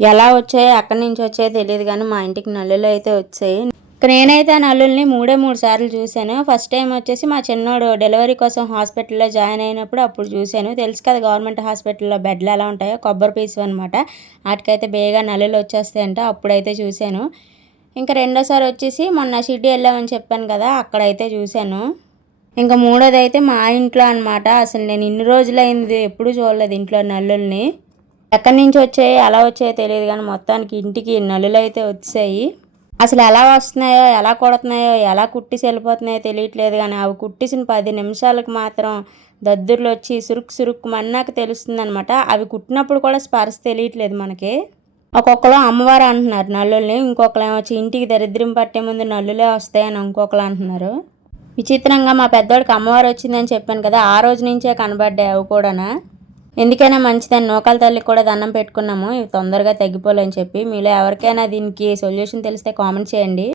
ఎలా వచ్చాయో ఎక్కడి నుంచి వచ్చాయో తెలియదు కానీ మా ఇంటికి నల్లులు అయితే వచ్చాయి. నేనైతే ఆ నల్లుల్ని 3 సార్లు చూశాను. ఫస్ట్ టైం వచ్చేసి మా చిన్నోడు డెలివరీ కోసం హాస్పిటల్లో జాయిన్ అయినప్పుడు అప్పుడు చూశాను. తెలుసు కదా గవర్నమెంట్ హాస్పిటల్లో బెడ్లు ఎలా ఉంటాయో, కొబ్బరి పీసు అనమాట. వాటికైతే బేగా నల్లులు వచ్చేస్తాయంట. అప్పుడైతే చూశాను. ఇంకా రెండోసారి వచ్చేసి మొన్న షిరిడి వెళ్ళామని చెప్పాను కదా, అక్కడైతే చూశాను. ఇంకా మూడోది అయితే మా ఇంట్లో అనమాట. అసలు నేను ఇన్ని రోజులైంది ఎప్పుడూ చూడలేదు ఇంట్లో నల్లుల్ని. ఎక్కడి నుంచి వచ్చాయో ఎలా వచ్చాయో తెలియదు కానీ మొత్తానికి ఇంటికి నల్లులు అయితే వచ్చాయి. అసలు ఎలా వస్తున్నాయో, ఎలా కొడుతున్నాయో, ఎలా కుట్టేసి వెళ్ళిపోతున్నాయో తెలియట్లేదు కానీ అవి కుట్టేసిన 10 నిమిషాలకు మాత్రం దద్దుర్లు వచ్చి సురుక్కు మన్నాక తెలుస్తుంది అనమాట. అవి కుట్టినప్పుడు కూడా స్పర్శ తెలియట్లేదు మనకి. ఒక్కొక్కరు అమ్మవారు అంటున్నారు నల్లుల్ని, ఇంకొకరు ఏమొచ్చి ఇంటికి దరిద్రం పట్టే ముందు నల్లులే వస్తాయని ఇంకొకరు అంటున్నారు. విచిత్రంగా మా పెద్దోడికి అమ్మవారు వచ్చిందని చెప్పాను కదా, ఆ రోజు నుంచే కనబడ్డాయి అవి కూడానా. ఎందుకైనా మంచిదని నూకాల తల్లికి కూడా దండం పెట్టుకున్నాము, ఇవి తొందరగా తగ్గిపోలేని చెప్పి. మీలో ఎవరికైనా దీనికి సొల్యూషన్ తెలిస్తే కామెంట్ చేయండి.